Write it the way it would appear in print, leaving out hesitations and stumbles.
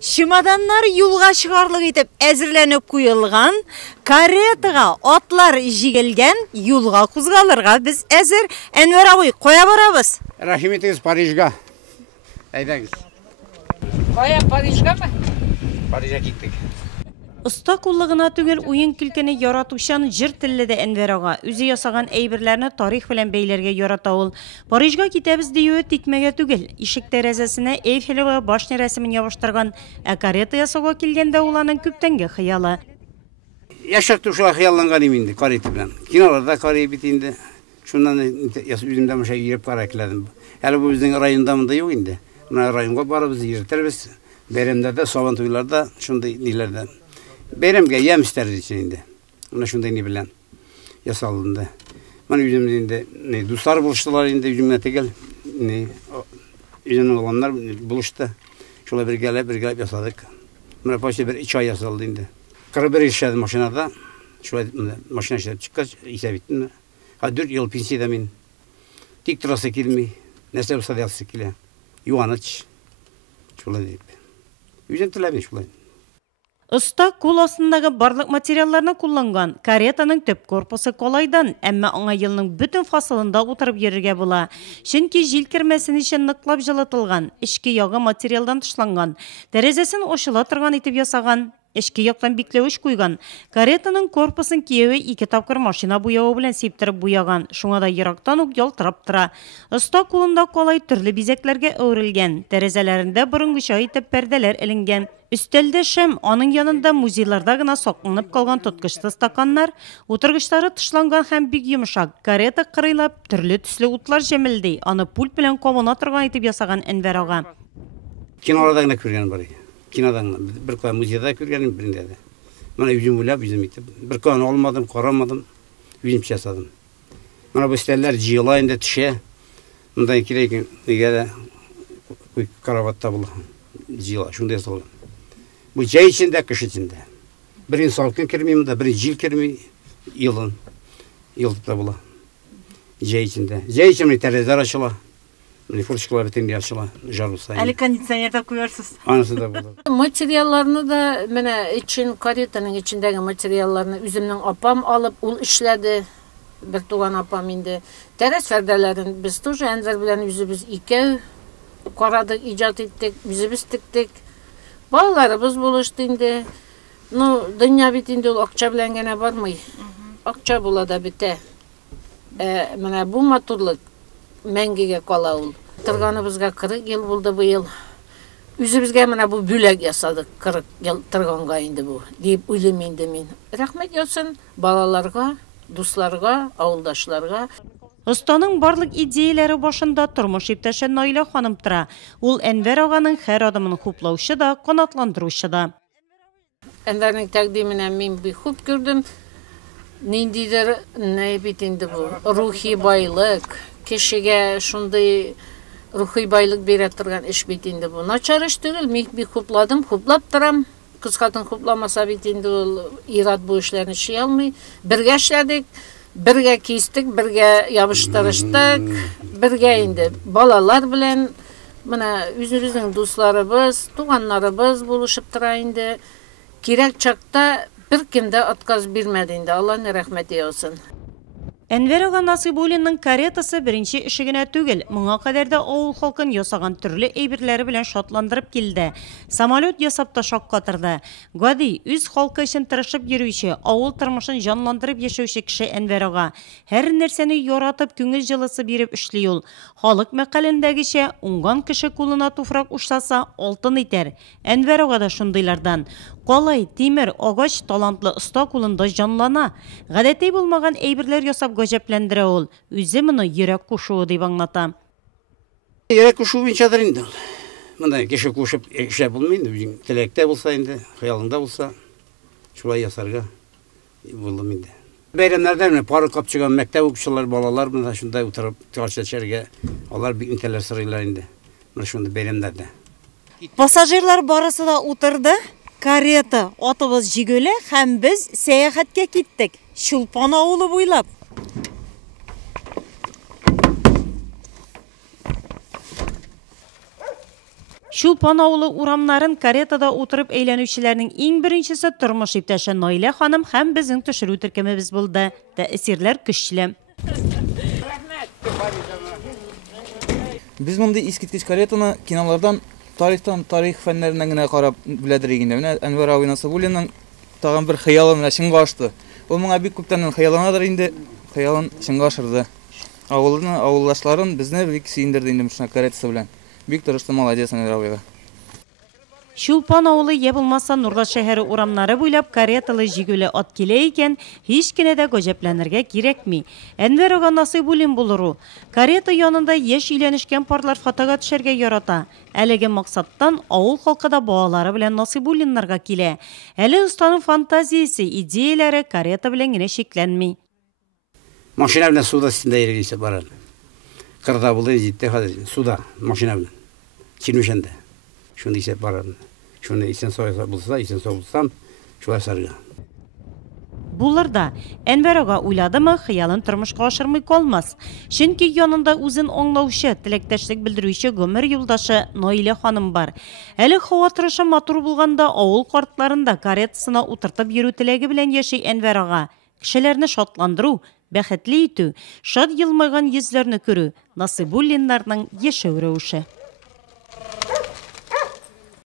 Чемоданнар юлга чыгарлык итеп әзерләнеп куелган, каретага атлар җигелгән, юлга кузгалырга без әзер. Әнвәр абый, кая барабыз? Рәхимәтегез Парижга. Әйдәгез. Кая, Парижгамы? Парижга киттек. Оста куллыгына түгел уен килкене яратучан җыр телле дә Әнвәр ага. Үзе ясаган әйберләрне тарих белән бәйләргә ярата ул. Парижга китәбез диюе тикмәгә түгел. Ишек тәрәзәсенә Эйфелева башня рәсемен ябыштырган, ә карета ясауга килгәндә ул аның күптәнге хыялы. Яшакту шулай хыялланган инде карета белән. Киноларда карый бит инде. Шуннан үземдә моша йөреп каракладым. Әле бу безнең районда монда юк инде. Менә районга барыбыз йөртәбез. Бәйрәмдәрдә, сабан туйларда, шундай ниләрдә. Бәйрәмгә ям истәрбез ичен инде. Менә шундай ни белән ясалынды. Менә үземдә инде дуслар булыштылар инде үземне тегел. Үземнең огланнар булышты. Шулай бергәләп ясадык. Менә почти бер 2 ай ясалды инде. 41 эшләдем машинада. Шулай машина эшләп чыккач, исәп иттем. 4 ел пенсиядә мин. Тик торасы килми. Нәрсә булса да ясый килә. Юаныч. Шулай дип. Үзем теләбез шулай. Оста кул астындагы барлык материалларны кулланган. Каретаның төп корпусы колайдан, әмма аңа елның бүтән фасылында утырып йөрергә була. Чөнки җил кермәсен өчен ныклап җылытылган, эчке ягы материалдан тышланган, тәрәзәсен ачыла торган итеп ясаган. Эчке яктан бикләвеш куйган. Каретаның корпусын киеве 2 тапкыр машина буявы белән сиптереп буяган. Шуңа да ерактан ук ялтырап тора. Оста кулында колай төрле бизәкләргә әверелгән. Тәрәзәләрендә борынгыча итеп пәрдәләр эленгән. Өстәлдә шәм, аның янында музейларда гына сакланып калган тоткычлы стаканнар, утыргычлары тышланган һәм бик йомшак. Карета кырыйлап төрле төсле утлар җәмелди. Аны пульт белән кабына торган итеп ясаган Әнвәр ага. Киноларда гына күргән бар. Кинодан бер кай музейда күргәнем берендә дә. Менә үзем уйлап, үзем итеп, бер кай алмадым, карамадым, үзем ясадым. Менә бу стәлләр җыела инде төшә. Монда кирәк дигәдә караватта була. Җыела, шунда ясалган. Бу җәй içində, кыш içində. Берин салкын керми монда, берин җил керми, елда була. Җәй içində. Җәй içində тәрәзәләр ачыла. Фурчкалар тенге ачыла, жарылса. Әле кондиционерда куярсыз. Анысы да була. Материалларны да менә için каретаның içindәге материалларны үземнең апам алып, ул эшләде. Бер туган апам инде. Тәрәз фәрдәләрен без тоже Әнвәр белән үзебез икәү карадык, иҗат иттек, үзебез тиктек. Балаларыбыз булышты инде. Ну, дөнья бит инде ул акча белән генә бармый. Акча була да бетә. Менә бу матурлык мәңгегә кала ул. Торганыбызга 40 ел булды бу ел. Үзебезгә менә бу бүләк ясадык 40 ел торганга инде бу. Дип уйлыйм инде мин. Рәхмәт ясын балаларга, дусларга, авылдашларга. Останың барлык идеяләре башында тормыш иптәше Наилә ханым тора. Ул Әнвәр аганың һәр адымын хуплаучы да, канатландыручы да. Әнвәрнең тәкъдименә мин бик хуп күрдем. Ниндидер не бит инде бу рухи байлык, кешегә шундый рухи байлык бирә торган эш бит инде бу. Начар эш түгел, мин бик хупладым, хуплап торам. Кыз хатын хупламаса бит инде ул ират бу эшләрне эшли алмый. Бергә эшләдек. Бергә кистек, бергә ябыштырыштык, бергә инде балалар белән менә үзебезнең дусларыбыз, туганнарыбыз булышып тора инде. Кирәк чакта бер кемдә отказ бирмәде инде. Аллаһның рәхмәте яусын. Әнвәр ага Насыйбуллинның каретасы беренче эше генә түгел, моңа кадәр дә авыл халкын ясаган төрле әйберләре белән шатландырып килде. Самолет ясап та шаккатырды. Гади, үз халкы өчен тырышып йөрүче, авыл тормышын җанландырып яшәүче кеше Әнвәр ага. Һәр нәрсәне яратып, күңел җылысы биреп эшли ул. Халык мәкалендәгечә, уңган кеше кулына туфрак ушласа, алтын итәр. Әнвәр ага да шундыйлардан. Калай, тимер, агач талантлы оста кулында җанлана. Гадәти булмаган әйберләр ясап гаҗәпләндерә ул. Үзе моны йөрәк кушуы дип аңлата. Йөрәк кушуы буенчадыр инде. Монда кеше кушып эшләп булмый инде. Үзең теләктә булса инде, хыялыңда булса, шулай ясарга булдым инде. Бәйрәмнәрдә пары капчыган мәктәп укучылар, балалар монда шунда утырып ташачарга, алар бик интелләр сырыйлар инде. Менә шунда бәйрәмнәрдә. Пассажирлар барысы да утырды. Карета атыбыз җигелә һәм без сәяхәткә киттек. Чулпан авылы буйлап. Чулпан авылы урамнарын каретада отырып әйләнүчеләрнең иң беренчесе тормыш иптәше Наилә ханым һәм безнең төшерү төркемебез булды. Тәэсирләр көчле. Biz мондый искиткеч каретаны кинолардан, тарих фәннәреннән генә карап беләдер инде. Менә Әнвәр абый Насыбуллинның тагын бер хыялы менә чынга ашты. Ул моңа бик күптән хыялланадыр инде, хыялын чынга ашырды. Авылдашларын безне бик сөендерде инде шуңа каретасы белән. Бик тырышты, молодец Әнвәр абыйга. Чулпан авылы я булмаса Нургат шәһәре урамнары буйлап кареталы җигүле ат килә икән, һич кенә дә гаҗәпләнергә кирәкми. Әнвәр ага Насыйбуллин булыру. Карета янында яшь өйләнешкән парлар фотога төшәргә ярата. Әлеге максаттан авыл халкы да балалары белән Насыйбуллиннарга килә. Әле устаның фантазиясе, идеяләре карета белән генә шикләнми. Машина белән суда синде йөргәнче барар. Кырда булды җитте хәзер суда машина белән. Килмешәндә. Шуны исәп барар. Шуны исән сойса булса, исән булсам, шулай сарга. Булырда Әнвәр ага уйладымы, хыялын тормышка ашырмый калмас. Чөнки янында үзен аңлаучы, теләктәшлек белдерүче гомер юлдашы Наилә ханым бар. Әле һава торышы матур булганда авыл картларында каретасына утыртып йөрү теләге белән яши Әнвәр ага. Кешеләрне шатландыру, бәхетле итү, шат елмайган йөзләрне күрү Насыйбуллиннарның яшәү рәвеше.